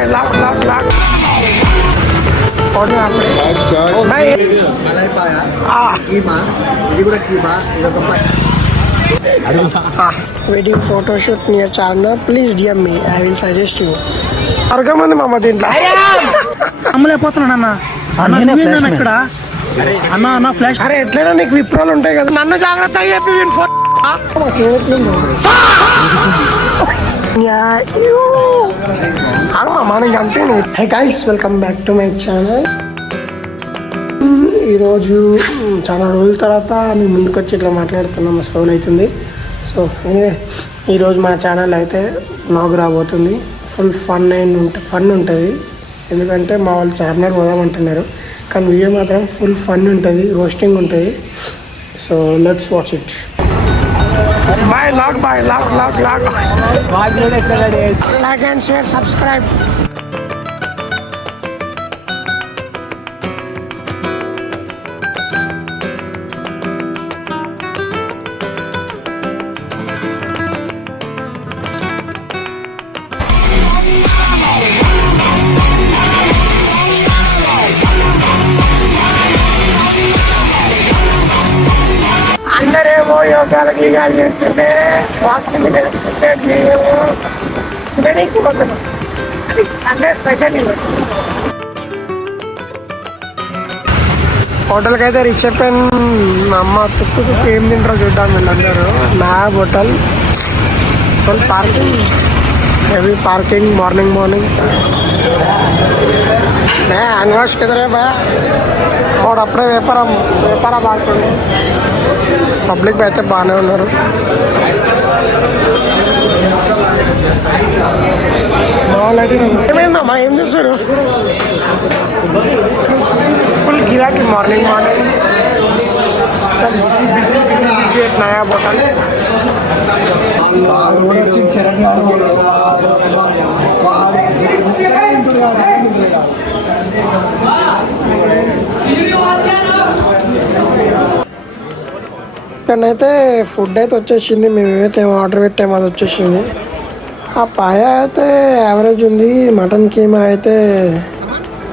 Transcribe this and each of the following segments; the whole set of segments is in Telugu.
भाई लाख लाख लाख और भाई wedding photoshoot near Charminar please DM me I will suggest you అరగమంది మామ దీంట్లో అమ్మలేకపోతున్నాను అన్న ఇక్కడ అన్న ఫ్లాష్ అరే ఎట్లైనా నీకు విప్రాలు ఉంటాయి కదా నన్ను జాగ్రత్తగా చెప్పి మనకి అంటే hi guys welcome back to my channel. ఈరోజు చాలా రోజుల తర్వాత మేము ముందుకు వచ్చి ఇట్లా మాట్లాడుతున్నాం, స్లోన్ అవుతుంది. సో ఎనీవే ఈరోజు మన ఛానల్ అయితే వ్లాగ్ రాబోతుంది. ఫుల్ ఫన్ ఉంటుంది. ఎందుకంటే మా వాళ్ళు చార్మినార్ పోదామంటున్నారు, కానీ వీడియో మాత్రం ఫుల్ ఫన్ ఉంటుంది, రోస్టింగ్ ఉంటుంది. So let's watch it. బాయ్ లాగ్ లైక్ అండ్ షేర్ సబ్స్క్రైబ్. అందరేమో యోగాలు గీగాలు చేస్తుంటే వాకింగ్ చేస్తుంటే అది సండే స్పెషల్. హోటల్కి అయితే రీచ్ అయిపోయాను. అమ్మ తుక్కు ఏం తింటారో చూద్దాం వీళ్ళందరూ. నా hotel full parking, heavy parking. Morning hand wash కదరే బా వాడు అప్పుడే వ్యాపారం ఆడుతుంది. పబ్లిక్ అయితే బాగానే ఉన్నారు. ఏమైందమ్మా, ఏం చూస్తారు? ఫుల్ గిరాకీ మార్నింగ్ బిజీ నయా హోటల్. ఇక్కడనైతే ఫుడ్ అయితే వచ్చేసింది. మేము ఏమైతే ఆర్డర్ పెట్టామో అది వచ్చేసింది. ఆ పాయ అయితే యావరేజ్ ఉంది. మటన్ కీమా అయితే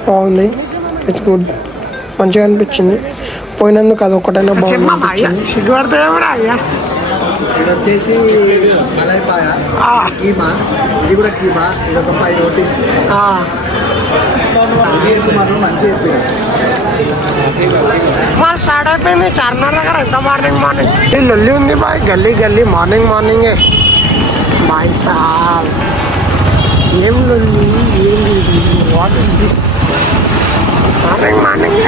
బాగుంది, ఇట్స్ గుడ్, మంచిగా అనిపించింది. పోయినందుకు అది ఒకటైనా బాగుంది అనిపించింది. ఇది వచ్చేసి మలై పాయ, కీమా, ఇది కూడా కీమా, ఇది ఒక 5 రోటీస్. మాకు స్టార్ట్ అయిపోయింది చార్మినార్ దగ్గర. ఎంత మార్నింగ్ లొల్లి ఉంది బాయ్, గల్లీ మార్నింగే బాయ్ సార్. ఏం లొల్లి, వాట్ ఇస్ దిస్? మార్నింగ్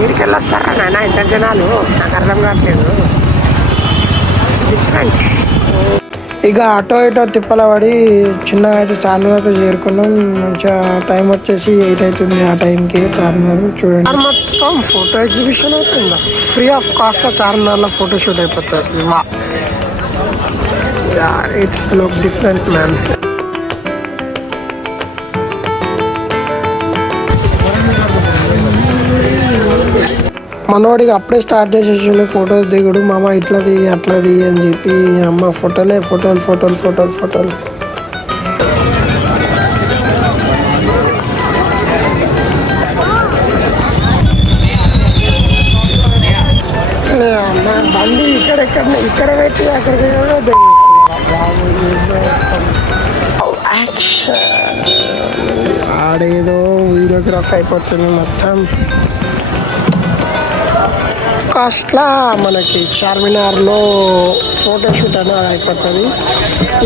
ఏడికి వెళ్ళొస్తారా నాయన ఇంత జనాలు? నాకు అర్థం కావట్లేదు. డిఫరెంట్. ఇక అటో ఇటో తిప్పల పడి చిన్నగా అయితే చార్మినార్తో చేరుకున్నాం. మంచిగా టైం వచ్చేసి 8 అవుతుంది. ఆ టైంకి చార్మినార్ చూడండి మొత్తం ఫోటో ఎగ్జిబిషన్ అవుతుందా. ఫ్రీ ఆఫ్ కాస్ట్ చార్మినార్లో ఫోటో షూట్ అయిపోతుంది. It's look different man. మనోడికి అప్పుడే స్టార్ట్ చేసేసిండు ఫొటోస్ దిగుడు. మామ ఇట్లది అట్లది అని చెప్పి అమ్మ ఫోటోలు. బండి ఇక్కడ పెట్టి అక్కడికి ఆడేదో వీడియోగ్రాఫ్ అయిపోతుంది మొత్తం. కాస్ట్లా మనకి చార్మినార్లో ఫోటోషూట్ అనేది అయిపోతుంది.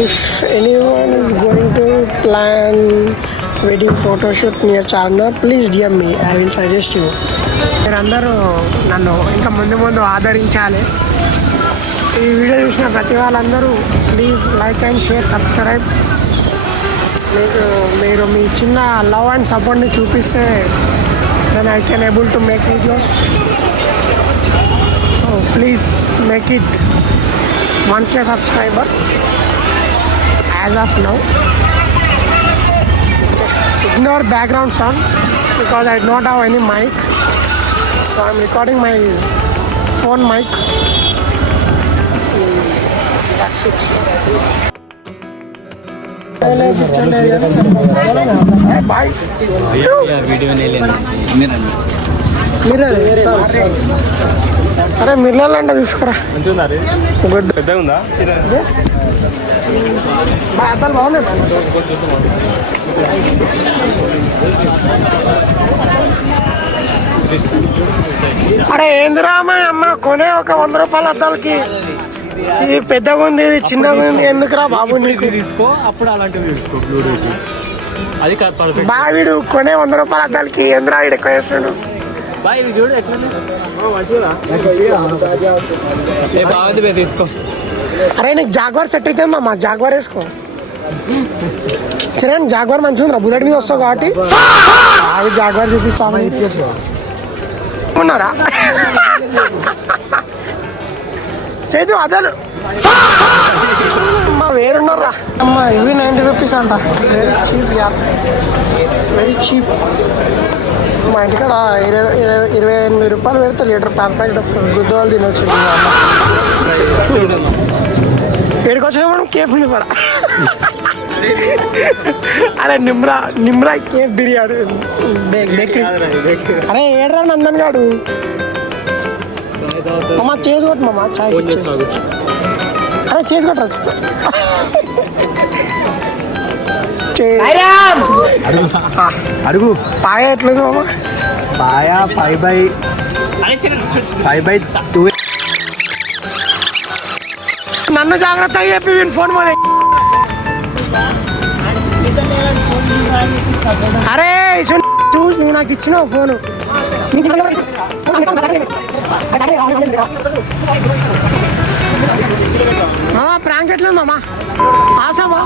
If anyone is going to plan wedding photoshoot near Charminar please DM me I will suggest you. మీరందరూ నన్ను ఇంకా ముందు ఆదరించాలి. ఈ వీడియో చూసిన ప్రతి వాళ్ళందరూ please like and share subscribe. మీరు మీ చిన్న లవ్ అండ్ సపోర్ట్ని చూపిస్తే then I can able to make videos. Please make it 1K subscribers as of now. Ignore background sound because I don't have any mic, so I'm recording my phone mic. That's it. Bye సరే మిర్రర్ అంటే తీసుకురా. పెద్దగా ఉందా? అద్దాలు బాగున్నాయి. అరే ఏందిరా అమ్మ కొనే ఒక 100 రూపాయల అద్దాలకి ఇది పెద్దగా ఉంది ఇది చిన్నగా ఉంది ఎందుకురా బాబు నీకు? తీసుకో అప్పుడు అలాంటివి తీసుకో. అది బాగా వీడు కొనే 100 రూపాయల అద్దాలకి ఎందురా వీడు ఎక్కువ చేస్తాడు. బాగుంది తీసుకో. అరే నీకు జాగ్వార్ సెట్ అవుతుంది మామ, జాగ్వార్ వేసుకో. చిరణ్ జాగ్వార్ మంచిగా ఉందిరా, బుల్లెట్ మీద వస్తావు కాబట్టి అవి జాగ్వార్ చూపిస్తాము. ఉన్నారా చేతు అదలు అమ్మా వేరున్నారా అమ్మ. ఇవి 90 రూపీస్ అంట, వెరీ చీప్ యార్, వెరీ చీప్. మా ఇంటికాడ 28 రూపాయలు పెడితే లీటర్ ప్యాకెట్ వస్తుంది. గుద్దవాళ్ళు తినొచ్చు. ఏడుకొచ్చినా మనం కేఫ్ లివర్. అరే నిమ్రా కేఫ్ బిర్యానీ బేకరీ. అరే ఏడ్రా నందన్ గాడు అమ్మ చేసుకోట్టు మామ చాయ్. అరే చేసుకోట్రా అడుగు. పాయ ఎట్లేదు మామ? పాయ 5/2. నన్ను జాగ్రత్తగా చెప్పి వీని ఫోన్ పోదే. అరే నువ్వు నాకు ఇచ్చినావు ఫోను. ప్రాంక్ ఎట్లేదు మామా? ఆసామా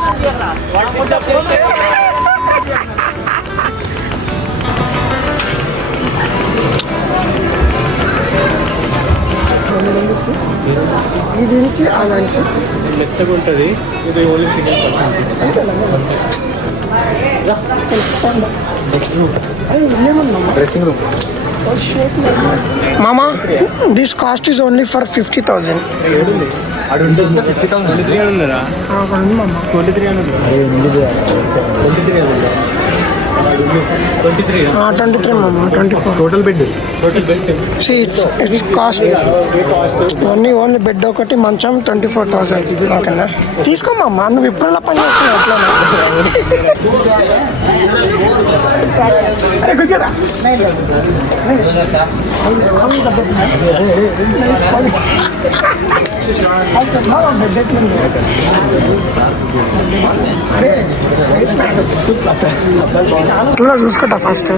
దీనికి అలాంటి మెత్తగా ఉంటుంది. ఇది ఓన్లీ సింగిల్ డ్రెస్సింగ్ రూమ్. మామా this cost is only for 50,000. 23 అని ఉందా? 23 అని ఉందా? 23 మామా 24 total bed. It's cost only bed ఒకటి మంచం 24,000. ఓకేనా తీసుకోమమ్మా, నువ్వు ఇప్పుడులా పని చేస్తున్నావు ఎట్లా? చూసుకుంటా ఫస్ట్.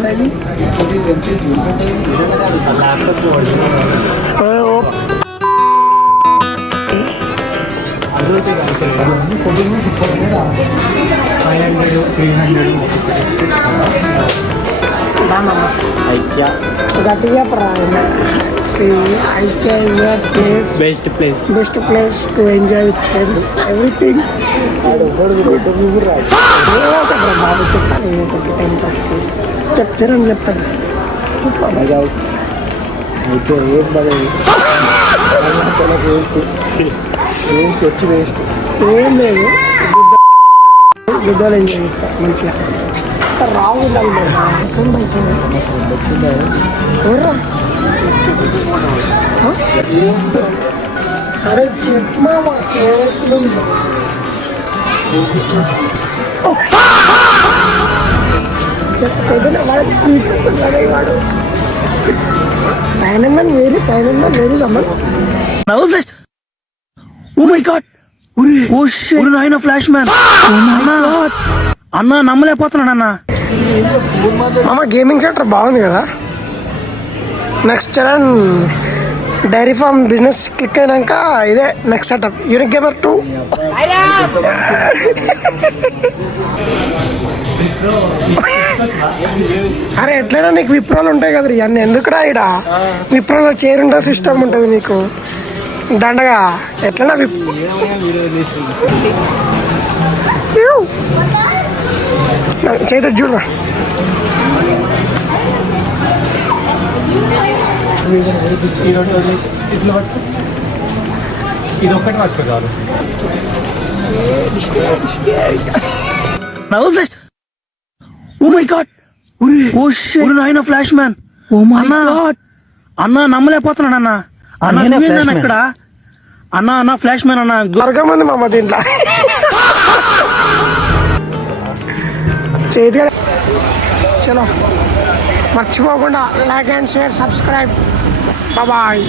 గట్టిగా best place to enjoy with friends everything. బాబు చెప్పాలి టైం పాస్కి చెప్తారని చెప్తాను. అయితే ఏం వేస్ట్ వేస్ట్ ఏం లేదు, గుద్దలు ఎంజాయ్ చేస్తా మంచిగా. రావు అరే చెట్టు వాడు సైనందన్ వేరు అమ్మ. ఫ్లాష్ మ్యాన్ అన్న నమ్మలేకపోతున్నాడు అన్న. మామ గేమింగ్ సెంటర్ బాగుంది కదా. Next Charan dairy farm business click అయినాక ఇదే నెక్స్ట్ సెటప్ యూనిక్ గేమర్ 2. అరే ఎట్లయినా నీకు విప్రోలు ఉంటాయి కదా ఇవన్నీ ఎందుకురా? ఇడ విప్రోలో చేరుండే సిస్టమ్ ఉంటుంది నీకు దండగా. ఎట్లయినా చేతి చూడరా. ఇది ఒక్కటి పట్టుకోవాలి. Oh my god oh shit నాయన flash man oh my god అన్న నమ్మలేకపోతున్నాను అన్న అన్న నువ్వేనా ఇక్కడ అన్న ఫ్లాష్ మ్యాన్ అన్న స్వర్గం ఉంది మామ దీంట్లో చేతి చలో మర్చిపోకుండా like and share subscribe bye